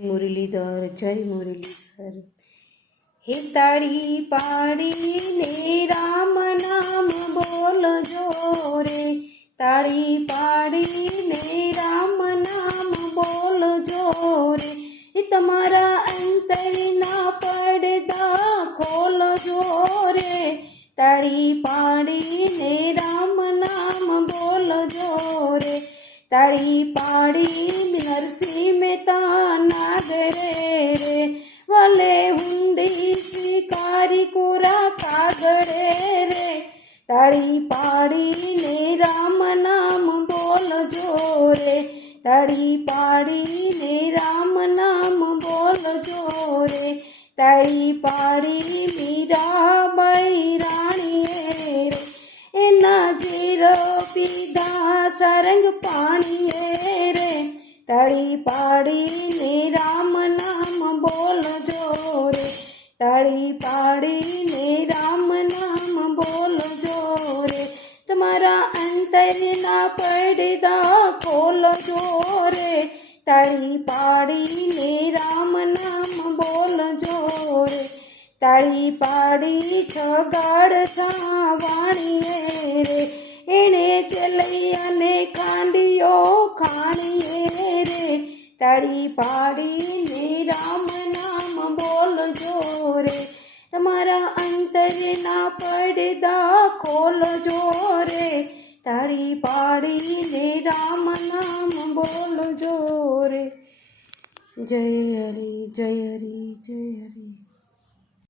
મુરલીધર જય મુરલીધર હે તાળી પાડીને રામ નામ બોલજો રે. તાળી પાડીને રામ નામ બોલજો રે. તમારા અંતરના પડદા ખોલજો રે. તાળી પાડીને રામ તાળી પાડી નરસિંહ મહેતા નાગરે રે વલે હુંડી શિકારી કોરા કાગરે રે તાળી પાડીને રામ નામ બોલજો રે. તાળી પાડીને રામ નામ બોલજો રે. તાળી પાડી મીરાબાઈ રાણીએ પીધા સરંગ પાણીએ રે તાળી પાડીને રામ નામ બોલજો રે તાળી પાડીને રામ નામ બોલજો રે તમારા અંતરના પડદા ખોલજો રે તાળી પાડીને રામ નામ બોલજો રે તળી પાડી છગાડ રે ચલઈ અને કાંડિયો ખાણીએ રે તાળી પાડીને રામ નામ બોલજો રે તમારા અંતરના પડદા ખોલજો રે તાળી પાડીને રામ નામ બોલજો રે જય હરી જય હરી